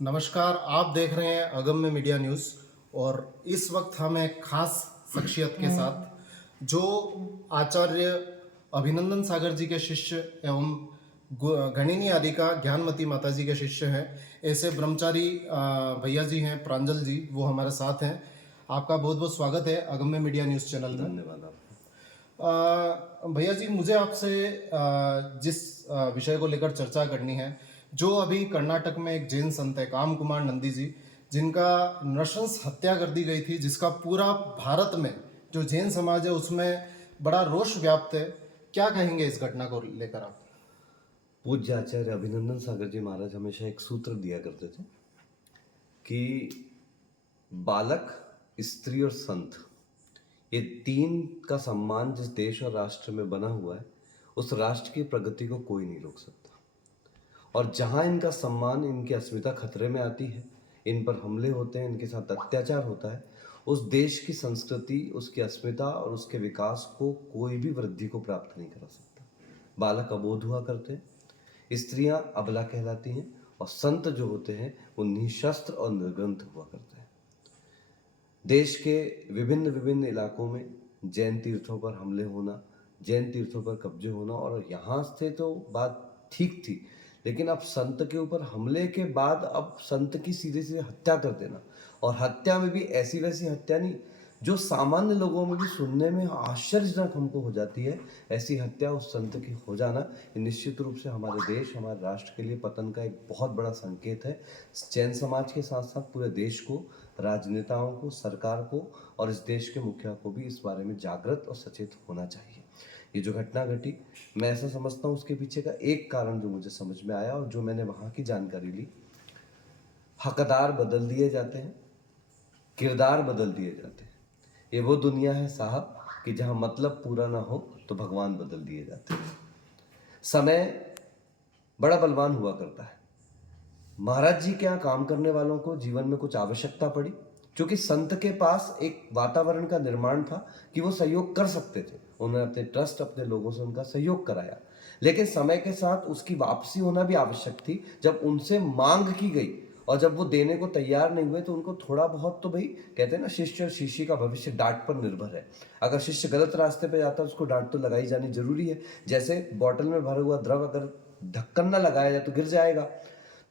नमस्कार। आप देख रहे हैं अगम्य मीडिया न्यूज़ और इस वक्त हम एक खास शख्सियत के साथ जो आचार्य अभिनंदन सागर जी के शिष्य एवं गणिनी आदिका ज्ञानमती माता जी के शिष्य हैं, ऐसे ब्रह्मचारी भैया जी हैं, प्रांजल जी, वो हमारे साथ हैं। आपका बहुत बहुत स्वागत है अगम्य मीडिया न्यूज़ चैनल में। धन्यवाद आपका। भैया जी, मुझे आपसे जिस विषय को लेकर चर्चा करनी है, जो अभी कर्नाटक में एक जैन संत है काम कुमार नंदी जी, जिनका नृशंस हत्या कर दी गई थी, जिसका पूरा भारत में जो जैन समाज है उसमें बड़ा रोष व्याप्त है। क्या कहेंगे इस घटना को लेकर आप? पूज्य आचार्य अभिनंदन सागर जी महाराज हमेशा एक सूत्र दिया करते थे कि बालक, स्त्री और संत, ये तीन का सम्मान जिस देश और राष्ट्र में बना हुआ है, उस राष्ट्र की प्रगति को कोई नहीं रोक सकता। और जहां इनका सम्मान, इनकी अस्मिता खतरे में आती है, इन पर हमले होते हैं, इनके साथ अत्याचार होता है, उस देश की संस्कृति, उसकी अस्मिता और उसके विकास को कोई भी वृद्धि को प्राप्त नहीं करा सकता। बालक अबोध हुआ करते हैं, स्त्रियां अबला कहलाती हैं और संत जो होते हैं वो निशस्त्र और निर्ग्रंथ हुआ करते हैं। देश के विभिन्न विभिन्न इलाकों में जैन तीर्थों पर हमले होना, जैन तीर्थों पर कब्जे होना, और यहाँ से तो बात ठीक थी, लेकिन अब संत के ऊपर हमले के बाद अब संत की सीधे सीधे हत्या कर देना, और हत्या में भी ऐसी वैसी हत्या नहीं जो सामान्य लोगों में भी सुनने में आश्चर्यजनक हमको हो जाती है, ऐसी हत्या उस संत की हो जाना, ये निश्चित रूप से हमारे देश, हमारे राष्ट्र के लिए पतन का एक बहुत बड़ा संकेत है। जैन समाज के साथ साथ पूरे देश को, राजनेताओं को, सरकार को और इस देश के मुखिया को भी इस बारे में जागृत और सचेत होना चाहिए। ये जो घटना घटी, मैं ऐसा समझता हूँ उसके पीछे का एक कारण जो मुझे समझ में आया और जो मैंने वहाँ की जानकारी ली, हकदार बदल दिए जाते हैं, किरदार बदल दिए जाते हैं। ये वो दुनिया है साहब कि जहाँ मतलब पूरा ना हो तो भगवान बदल दिए जाते हैं। समय बड़ा बलवान हुआ करता है। महाराज जी के यहाँ काम करने वालों को जीवन में कुछ आवश्यकता पड़ी, क्योंकि संत के पास एक वातावरण का निर्माण था कि वो सहयोग कर सकते थे। उन्होंने अपने ट्रस्ट, अपने लोगों से उनका सहयोग कराया, लेकिन समय के साथ उसकी वापसी होना भी आवश्यक थी। जब उनसे मांग की गई और जब वो देने को तैयार नहीं हुए तो उनको थोड़ा बहुत तो, भाई कहते हैं ना, शिष्य और शिष्य का भविष्य डांट पर निर्भर है। अगर शिष्य गलत रास्ते पे जाता है उसको डांट तो लगाई जानी जरूरी है। जैसे बॉटल में भरा हुआ द्रव अगर ढक्कन ना लगाया जाए तो गिर जाएगा।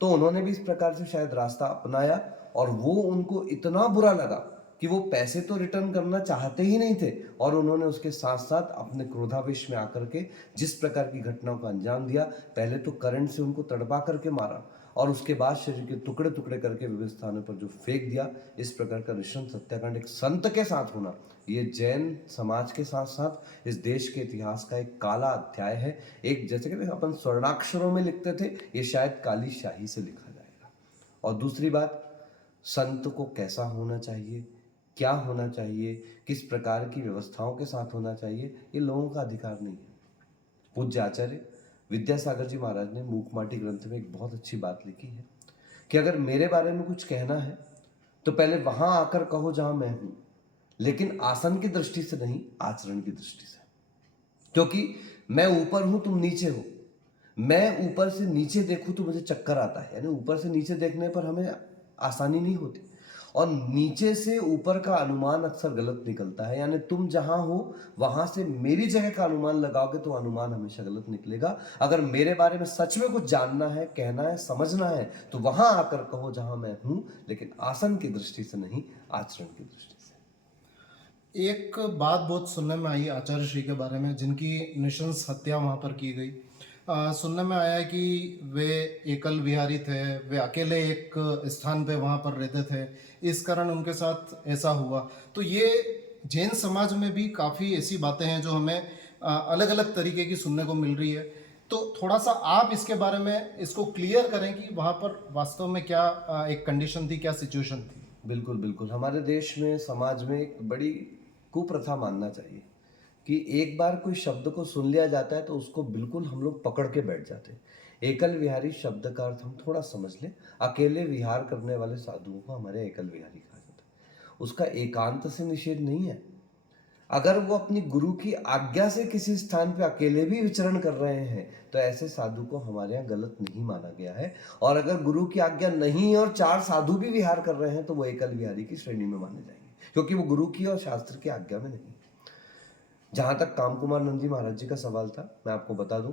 तो उन्होंने भी इस प्रकार से शायद रास्ता अपनाया और वो उनको इतना बुरा लगा कि वो पैसे तो रिटर्न करना चाहते ही नहीं थे, और उन्होंने उसके साथ साथ अपने क्रोधावेश में आकर के जिस प्रकार की घटनाओं का अंजाम दिया, पहले तो करंट से उनको तड़पा करके मारा और उसके बाद शरीर के टुकड़े टुकड़े करके विभिन्न स्थानों पर जो फेंक दिया। इस प्रकार का नृशंस हत्याकांड एक संत के साथ होना, ये जैन समाज के साथ साथ इस देश के इतिहास का एक काला अध्याय है। एक, जैसे कहते हैं अपन स्वर्णाक्षरों में लिखते थे, ये शायद काली शाही से लिखा जाएगा। और दूसरी बात, संत को कैसा होना चाहिए, क्या होना चाहिए, किस प्रकार की व्यवस्थाओं के साथ होना चाहिए, ये लोगों का अधिकार नहीं है। पूज्य आचार्य विद्यासागर जी महाराज ने मूक माटी ग्रंथ में एक बहुत अच्छी बात लिखी है कि अगर मेरे बारे में कुछ कहना है तो पहले वहां आकर कहो जहां मैं हूं, लेकिन आसन की दृष्टि से नहीं, आचरण की दृष्टि से। क्योंकि मैं ऊपर हूं, तुम नीचे हो। मैं ऊपर से नीचे देखूं तो मुझे चक्कर आता है, यानी ऊपर से नीचे देखने पर हमें आसानी नहीं होती, और नीचे से ऊपर का अनुमान अक्सर गलत निकलता है। यानी तुम जहां हो वहां से मेरी जगह का अनुमान लगाओगे तो अनुमान हमेशा गलत निकलेगा। अगर मेरे बारे में सच में कुछ जानना है, कहना है, समझना है, तो वहां आकर कहो जहां मैं हूं, लेकिन आसन की दृष्टि से नहीं, आचरण की दृष्टि से। एक बात बहुत सुनने में आई आचार्य श्री के बारे में, जिनकी नृशंस हत्या वहाँ पर की गई। सुनने में आया है कि वे एकल विहारी थे, वे अकेले एक स्थान पे वहाँ पर रहते थे, इस कारण उनके साथ ऐसा हुआ। तो ये जैन समाज में भी काफ़ी ऐसी बातें हैं जो हमें अलग अलग तरीके की सुनने को मिल रही है। तो थोड़ा सा आप इसके बारे में इसको क्लियर करें कि वहाँ पर वास्तव में क्या एक कंडीशन थी, क्या सिचुएशन थी? बिल्कुल बिल्कुल, हमारे देश में, समाज में एक बड़ी कुप्रथा मानना चाहिए कि एक बार कोई शब्द को सुन लिया जाता है तो उसको बिल्कुल हम लोग पकड़ के बैठ जाते हैं। एकल विहारी शब्द का अर्थ हम थोड़ा समझ लें। अकेले विहार करने वाले साधुओं को हमारे एकल विहारी कहा जाता है। उसका एकांत से निषेध नहीं है। अगर वो अपनी गुरु की आज्ञा से किसी स्थान पे अकेले भी विचरण कर रहे हैं तो ऐसे साधु को हमारे यहाँ गलत नहीं माना गया है। और अगर गुरु की आज्ञा नहीं है और 4 साधु भी विहार कर रहे हैं तो वो एकल विहारी की श्रेणी में माने जाएंगे, क्योंकि वो गुरु की और शास्त्र की आज्ञा में नहीं। जहां तक काम कुमार नंद जी महाराज जी का सवाल था, मैं आपको बता दूं,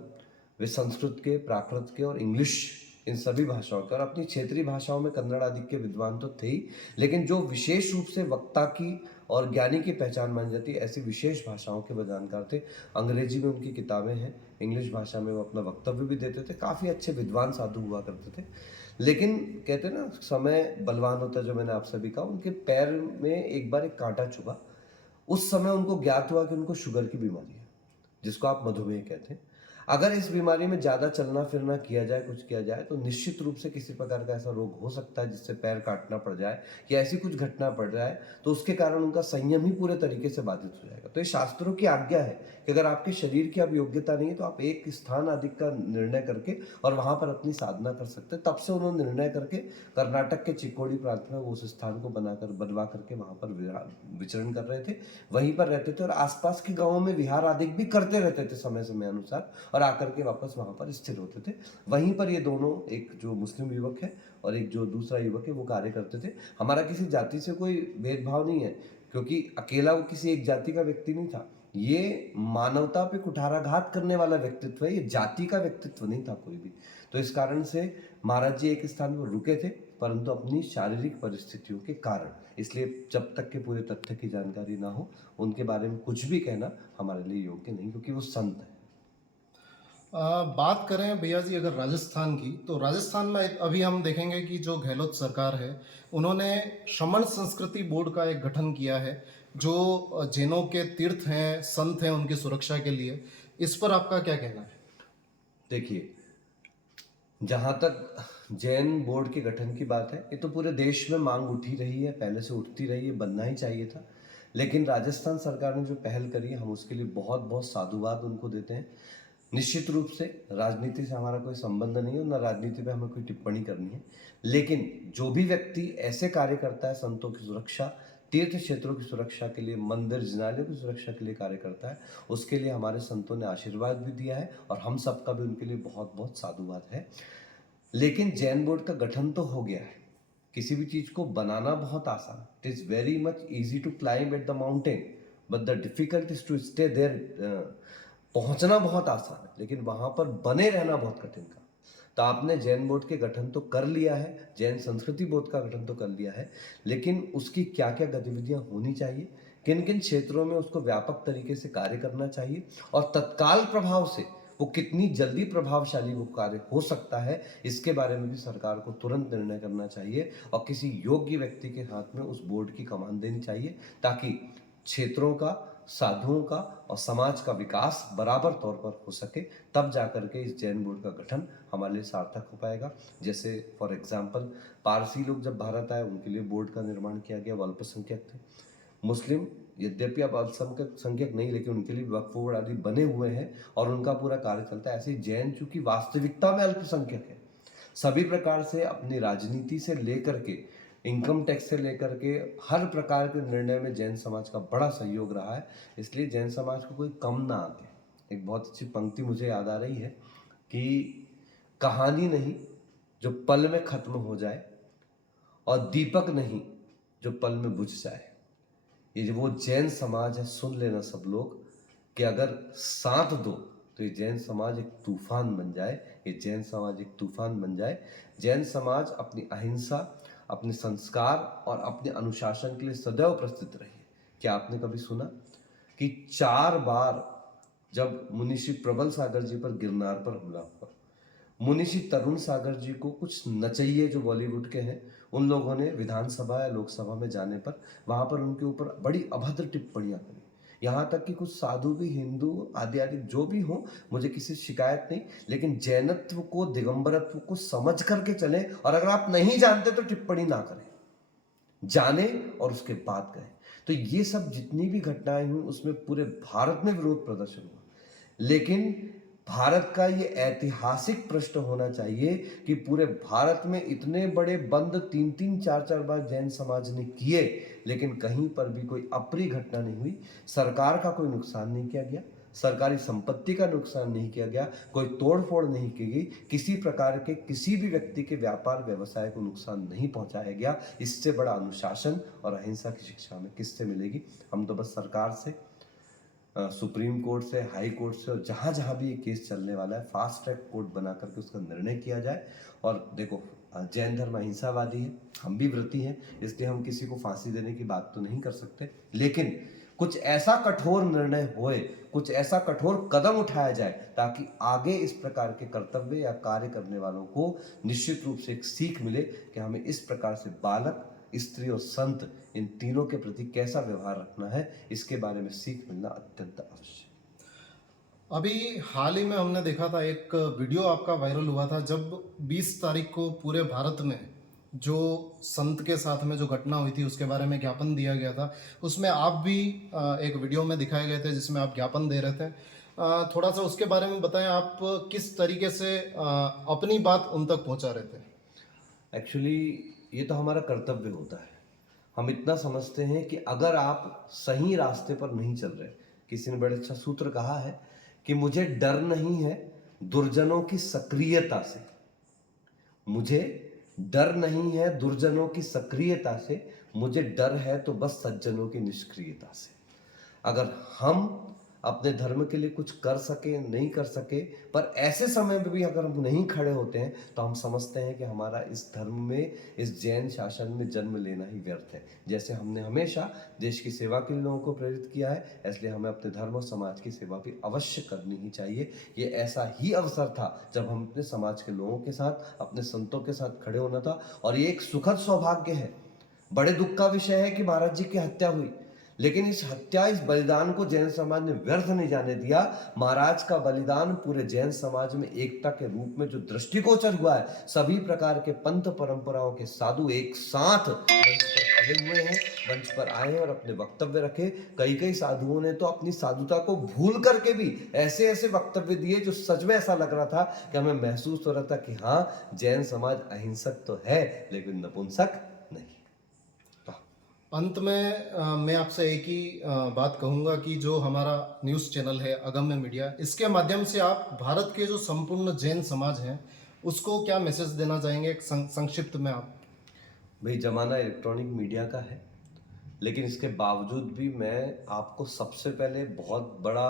वे संस्कृत के, प्राकृत के और इंग्लिश, इन सभी भाषाओं के और अपनी क्षेत्रीय भाषाओं में कन्नड़ आदि के विद्वान तो थे ही, लेकिन जो विशेष रूप से वक्ता की और ज्ञानी की पहचान मानी जाती है ऐसी विशेष भाषाओं के वो जानकार थे। अंग्रेजी में उनकी किताबें हैं, इंग्लिश भाषा में वो अपना वक्तव्य भी देते थे, काफ़ी अच्छे विद्वान साधु हुआ करते थे। लेकिन कहते हैं ना, समय बलवान होता है, जो मैंने आपसे भी कहा, उनके पैर में एक बार एक कांटा चुभा। उस समय उनको ज्ञात हुआ कि उनको शुगर की बीमारी है, जिसको आप मधुमेह कहते हैं। अगर इस बीमारी में ज़्यादा चलना फिरना किया जाए, कुछ किया जाए, तो निश्चित रूप से किसी प्रकार का ऐसा रोग हो सकता है जिससे पैर काटना पड़ जाए या ऐसी कुछ घटना पड़ जाए, तो उसके कारण उनका संयम ही पूरे तरीके से बाधित हो जाएगा। तो ये शास्त्रों की आज्ञा है कि अगर आपके शरीर की अब योग्यता नहीं है तो आप एक स्थान आदि का निर्णय करके और वहाँ पर अपनी साधना कर सकते हैं। तब से उन्होंने निर्णय करके कर्नाटक के चिक्कोड़ी प्रांत में उस स्थान को बनवा करके वहाँ पर विचरण कर रहे थे, वहीं पर रहते थे और आसपास के गाँवों में विहार आदि भी करते रहते थे समय समय अनुसार, और आकर के वापस वहाँ पर स्थिर होते थे। वहीं पर ये दोनों, एक जो मुस्लिम युवक है और एक जो दूसरा युवक है, वो कार्य करते थे। हमारा किसी जाति से कोई भेदभाव नहीं है, क्योंकि अकेला वो किसी एक जाति का व्यक्ति नहीं था। ये मानवता पे कुठाराघात करने वाला व्यक्तित्व है, ये जाति का व्यक्तित्व नहीं था कोई भी। तो इस कारण से महाराज जी एक स्थान पर रुके थे, परंतु अपनी शारीरिक परिस्थितियों के कारण। इसलिए जब तक के पूरे तथ्य की जानकारी ना हो, उनके बारे में कुछ भी कहना हमारे लिए योग्य नहीं, क्योंकि वो संत है। बात करें भैया जी अगर राजस्थान की, तो राजस्थान में अभी हम देखेंगे कि जो गहलोत सरकार है, उन्होंने श्रमण संस्कृति बोर्ड का एक गठन किया है, जो जैनों के तीर्थ हैं, संत हैं, उनकी सुरक्षा के लिए। इस पर आपका क्या कहना है? देखिए, जहाँ तक जैन बोर्ड के गठन की बात है, ये तो पूरे देश में मांग उठी रही है, पहले से उठती रही है, बनना ही चाहिए था। लेकिन राजस्थान सरकार ने जो पहल करी है, हम उसके लिए बहुत बहुत साधुवाद उनको देते हैं। निश्चित रूप से राजनीति से हमारा कोई संबंध नहीं है, ना राजनीति पे हमें कोई टिप्पणी करनी है। लेकिन जो भी व्यक्ति ऐसे कार्य करता है, संतों की सुरक्षा, तीर्थ क्षेत्रों की सुरक्षा के लिए, मंदिर जिनालयों की सुरक्षा के लिए कार्य करता है, उसके लिए हमारे संतों ने आशीर्वाद भी दिया है और हम सबका भी उनके लिए बहुत बहुत साधुवाद है। लेकिन जैन बोर्ड का गठन तो हो गया है। किसी भी चीज को बनाना बहुत आसान, it is very much easy to climb at the mountain, but the difficult is to stay there. पहुंचना बहुत आसान है, लेकिन वहां पर बने रहना बहुत कठिन काम। तो आपने जैन बोर्ड के गठन तो कर लिया है, जैन संस्कृति बोर्ड का गठन तो कर लिया है, लेकिन उसकी क्या क्या गतिविधियां होनी चाहिए, किन किन क्षेत्रों में उसको व्यापक तरीके से कार्य करना चाहिए और तत्काल प्रभाव से वो कितनी जल्दी प्रभावशाली वो कार्य हो सकता है, इसके बारे में भी सरकार को तुरंत निर्णय करना चाहिए और किसी योग्य व्यक्ति के हाथ में उस बोर्ड की कमान देनी चाहिए, ताकि क्षेत्रों का, साधुओं का और समाज का विकास बराबर तौर पर हो सके। तब जाकर के इस जैन बोर्ड का गठन हमारे लिए सार्थक हो पाएगा। जैसे फॉर एग्जाम्पल, पारसी लोग जब भारत आए, उनके लिए बोर्ड का निर्माण किया गया, वो अल्पसंख्यक थे। मुस्लिम यद्यपि अब अल्पसंख्यक नहीं, लेकिन उनके लिए वक्फ बोर्ड आदि बने हुए हैं और उनका पूरा कार्य चलता है। ऐसे ही जैन चूंकि वास्तविकता में अल्पसंख्यक है, सभी प्रकार से अपनी राजनीति से लेकर के, इनकम टैक्स से लेकर के, हर प्रकार के निर्णय में जैन समाज का बड़ा सहयोग रहा है। इसलिए जैन समाज को कोई कम ना आके, एक बहुत अच्छी पंक्ति मुझे याद आ रही है कि कहानी नहीं जो पल में खत्म हो जाए और दीपक नहीं जो पल में बुझ जाए। ये जो वो जैन समाज है, सुन लेना सब लोग, कि अगर साथ दो तो ये जैन समाज एक तूफान बन जाए, ये जैन समाज एक तूफान बन जाए। जैन समाज अपनी अहिंसा, अपने संस्कार और अपने अनुशासन के लिए सदैव प्रस्তুत रही है। क्या आपने कभी सुना कि 4 बार जब मुनिषी प्रबल सागर जी पर गिरनार पर हमला हुआ, मुनिषी तरुण सागर जी को कुछ नचइये जो बॉलीवुड के हैं, उन लोगों ने विधानसभा या लोकसभा में जाने पर वहां पर उनके ऊपर बड़ी अभद्र टिप्पणियां करी। यहाँ तक कि कुछ साधु भी, हिंदू आदि आदि जो भी हो, मुझे किसी शिकायत नहीं, लेकिन जैनत्व को, दिगंबरत्व को समझ करके चले, और अगर आप नहीं जानते तो टिप्पणी ना करें, जाने और उसके बाद कहें। तो ये सब जितनी भी घटनाएं हुई, उसमें पूरे भारत में विरोध प्रदर्शन हुआ, लेकिन भारत का ये ऐतिहासिक प्रश्न होना चाहिए कि पूरे भारत में इतने बड़े बंद 3-3 4-4 बार जैन समाज ने किए, लेकिन कहीं पर भी कोई अप्रिय घटना नहीं हुई। सरकार का कोई नुकसान नहीं किया गया, सरकारी संपत्ति का नुकसान नहीं किया गया, कोई तोड़फोड़ नहीं की गई, किसी प्रकार के किसी भी व्यक्ति के व्यापार व्यवसाय को नुकसान नहीं पहुंचाया गया। इससे बड़ा अनुशासन और अहिंसा की शिक्षा हमें किससे मिलेगी? हम तो बस सरकार से, सुप्रीम कोर्ट से, हाई कोर्ट से, और जहाँ जहाँ भी ये केस चलने वाला है फास्ट ट्रैक कोर्ट बना करके उसका निर्णय किया जाए। और देखो, जैन धर्म अहिंसावादी है, हम भी व्रती हैं, इसलिए हम किसी को फांसी देने की बात तो नहीं कर सकते, लेकिन कुछ ऐसा कठोर निर्णय होए, कुछ ऐसा कठोर कदम उठाया जाए ताकि आगे इस प्रकार के कर्तव्य या कार्य करने वालों को निश्चित रूप से एक सीख मिले कि हमें इस प्रकार से बालक, स्त्री और संत, इन तीनों के प्रति कैसा व्यवहार रखना है, इसके बारे में सीख मिलना अत्यंत आवश्यक। अभी हाल ही में हमने देखा था एक वीडियो आपका वायरल हुआ था, जब 20 तारीख को पूरे भारत में जो संत के साथ में जो घटना हुई थी उसके बारे में ज्ञापन दिया गया था। उसमें आप भी एक वीडियो में दिखाए गए थे जिसमें आप ज्ञापन दे रहे थे। थोड़ा सा उसके बारे में बताएं, आप किस तरीके से अपनी बात उन तक पहुंचा रहे थे? एक्चुअली ये तो हमारा कर्तव्य होता है। हम इतना समझते हैं कि अगर आप सही रास्ते पर नहीं चल रहे, किसी ने बड़े अच्छा सूत्र कहा है कि मुझे डर नहीं है दुर्जनों की सक्रियता से, मुझे डर नहीं है दुर्जनों की सक्रियता से, मुझे डर है तो बस सज्जनों की निष्क्रियता से। अगर हम अपने धर्म के लिए कुछ कर सके, नहीं कर सके, पर ऐसे समय में भी अगर हम नहीं खड़े होते हैं तो हम समझते हैं कि हमारा इस धर्म में, इस जैन शासन में जन्म लेना ही व्यर्थ है। जैसे हमने हमेशा देश की सेवा के लिए लोगों को प्रेरित किया है, इसलिए हमें अपने धर्म और समाज की सेवा भी अवश्य करनी ही चाहिए। ये ऐसा ही अवसर था जब हम अपने समाज के लोगों के साथ, अपने संतों के साथ खड़े होना था, और ये एक सुखद सौभाग्य है। बड़े दुख का विषय है कि महाराज जी की हत्या हुई, लेकिन इस हत्या, इस बलिदान को जैन समाज ने व्यर्थ नहीं जाने दिया। महाराज का बलिदान पूरे जैन समाज में एकता के रूप में जो दृष्टिगोचर हुआ है, सभी प्रकार के पंथ परंपराओं के साधु एक साथ मंच पर खड़े हुए हैं, मंच पर आए और अपने वक्तव्य रखे। कई कई साधुओं ने तो अपनी साधुता को भूल करके भी ऐसे ऐसे वक्तव्य दिए जो सच में ऐसा लग रहा था कि हमें महसूस हो रहा था कि हाँ, जैन समाज अहिंसक तो है लेकिन नपुंसक नहीं। अंत में मैं आपसे एक ही बात कहूँगा कि जो हमारा न्यूज़ चैनल है अगम्य मीडिया, इसके माध्यम से आप भारत के जो संपूर्ण जैन समाज हैं उसको क्या मैसेज देना चाहेंगे, एक संक्षिप्त में आप? भाई, जमाना इलेक्ट्रॉनिक मीडिया का है, लेकिन इसके बावजूद भी मैं आपको सबसे पहले बहुत बड़ा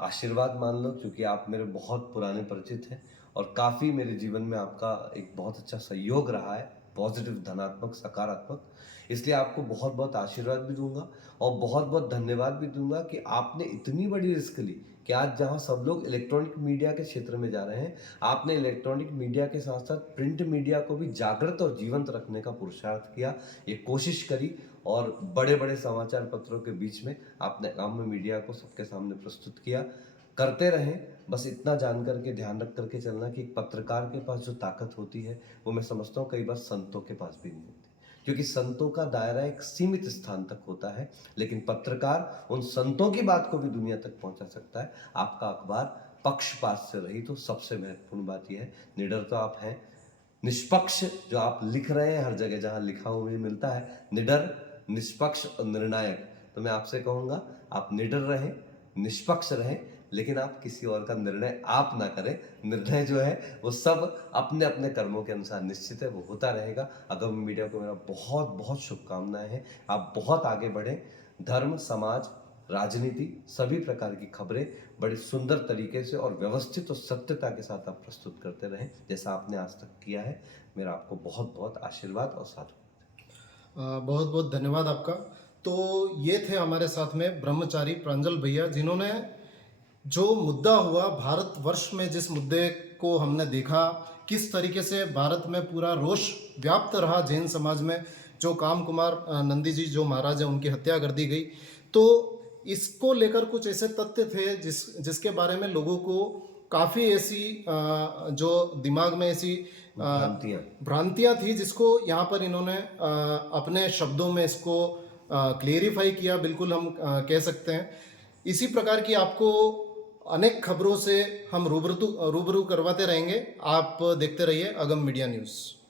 आशीर्वाद मान लो, क्योंकि आप मेरे बहुत पुराने परिचित हैं और काफ़ी मेरे जीवन में आपका एक बहुत अच्छा सहयोग रहा है, पॉजिटिव, धनात्मक, सकारात्मक। इसलिए आपको बहुत बहुत आशीर्वाद भी दूंगा और बहुत बहुत धन्यवाद भी दूंगा कि आपने इतनी बड़ी रिस्क ली कि आज जहां सब लोग इलेक्ट्रॉनिक मीडिया के क्षेत्र में जा रहे हैं, आपने इलेक्ट्रॉनिक मीडिया के साथ साथ प्रिंट मीडिया को भी जागृत और जीवंत रखने का पुरुषार्थ किया, ये कोशिश करी, और बड़े बड़े समाचार पत्रों के बीच में आपने अगम्य मीडिया को सबके सामने प्रस्तुत किया। करते रहें, बस इतना जान करके, ध्यान रख करके चलना कि एक पत्रकार के पास जो ताकत होती है वो मैं समझता हूँ कई बार संतों के पास भी नहीं होती, क्योंकि संतों का दायरा एक सीमित स्थान तक होता है, लेकिन पत्रकार उन संतों की बात को भी दुनिया तक पहुंचा सकता है। आपका अखबार पक्षपात से रही तो सबसे महत्वपूर्ण बात यह है, निडर तो आप हैं, निष्पक्ष जो आप लिख रहे हैं, हर जगह जहां लिखा हुआ भी मिलता है, निडर, निष्पक्ष और निर्णायक। तो मैं आपसे कहूंगा, आप निडर रहें, निष्पक्ष रहें, लेकिन आप किसी और का निर्णय आप ना करें। निर्णय जो है वो सब अपने अपने कर्मों के अनुसार निश्चित है, वो होता रहेगा। अगम्य मीडिया को मेरा बहुत बहुत शुभकामनाएं हैं, आप बहुत आगे बढ़ें। धर्म, समाज, राजनीति, सभी प्रकार की खबरें बड़ी सुंदर तरीके से और व्यवस्थित और सत्यता के साथ आप प्रस्तुत करते रहें, जैसा आपने आज तक किया है। मेरा आपको बहुत बहुत आशीर्वाद और साधुवाद। बहुत बहुत धन्यवाद आपका। तो ये थे हमारे साथ में ब्रह्मचारी प्रांजल भैया, जिन्होंने जो मुद्दा हुआ भारतवर्ष में, जिस मुद्दे को हमने देखा किस तरीके से भारत में पूरा रोष व्याप्त रहा जैन समाज में, जो काम कुमार नंदी जी जो महाराज हैं उनकी हत्या कर दी गई, तो इसको लेकर कुछ ऐसे तथ्य थे जिसके बारे में लोगों को काफ़ी ऐसी जो दिमाग में ऐसी भ्रांतियाँ थी, जिसको यहाँ पर इन्होंने अपने शब्दों में इसको क्लेरिफाई किया, बिल्कुल हम कह सकते हैं। इसी प्रकार की आपको अनेक खबरों से हम रूबरू करवाते रहेंगे। आप देखते रहिए अगम मीडिया न्यूज़।